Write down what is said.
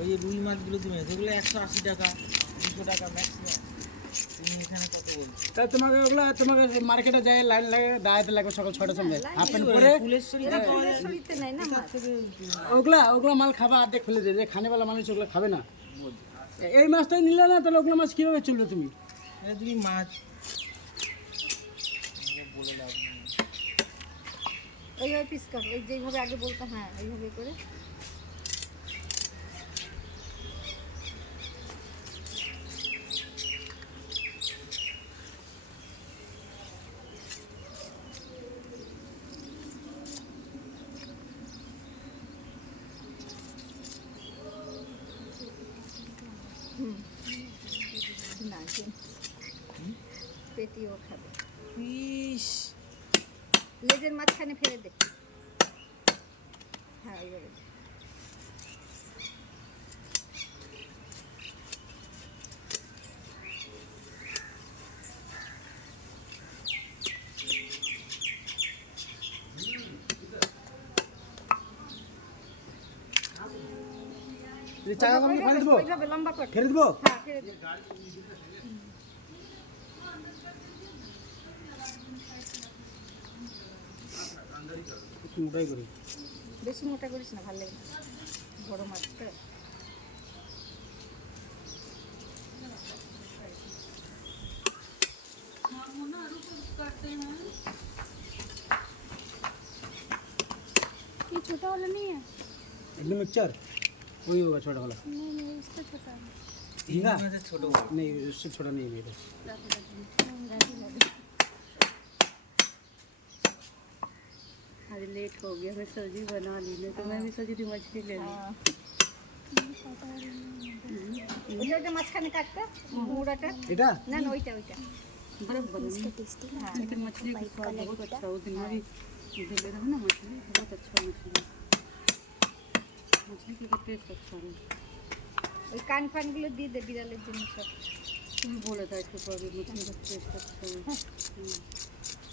ওই যে রুই মাছগুলো তুমি সেগুলো 180 টাকা 200 টাকা ম্যাক্সিমাম। তুমি এখানে কত বলছো? তাই তোমাকে মার্কেটে যায় লাইন লাগে দাঁড়াতে লাগবে সকাল 6টার সময় হাফ প্যান্ট পরে ফুলেশ্বরীতে পাওয়া যায়। ফুলেশ্বরীতে নাই না মাছ। ওগুলা মাল খাবা আর্ধেক খুলে দেয় যে খানেওয়ালা মানুষ ওগুলো খাবে না। এই মাছটাই নিলে না তাহলে ওগুলো মাছ কীভাবে চলবে তুমি? তুমি মাছ বলে লাভ নেই। এইভাবে পিস কাট, এই যেইভাবে আগে বলতাম, হ্যাঁ এইভাবে করে। না পেটিও খাবে। ইস লেজের মাঝখানে ফেলে দে। হ্যাঁ এইভাবে। চাকা কম ফেলে দেবো, ওইভাবে লম্বা কর। ফেলে দেবো। হ্যাঁ ফেলে দে। একটু মোটাই করি। বেশি মোটা করিস না, ভালো লাগে না, বড় মাছটা। ये छोटा वाला नहीं है? एकदम मिक्सचर वही होगा छोटा वाला। नहीं नहीं इसका छोटा है। झींगा মাছের ছোট বড়। नहीं, उससे छोटा नहीं है मेरा। अरे लेट हो गया, मैं सब्जी बना ली ना, तो मैं भी सोची थी मछली ले लूँ। ওইটা ওইটা মাঝখানে কাটতে, মুড়াটা। এটা না না ওইটা ওইটা। बराबर है। लेकिन मछली का स्वाद बहुत अच्छा, उस दिन भी दिले रहा ना मछली, बहुत अच्छा मछली का टेस्ट अच्छा है। ওই কান ফানগুলো দিয়ে দে বিড়ালের জন্য সব। तुम बोला था इसके ऊपर भी मछली का टेस्ट अच्छा है।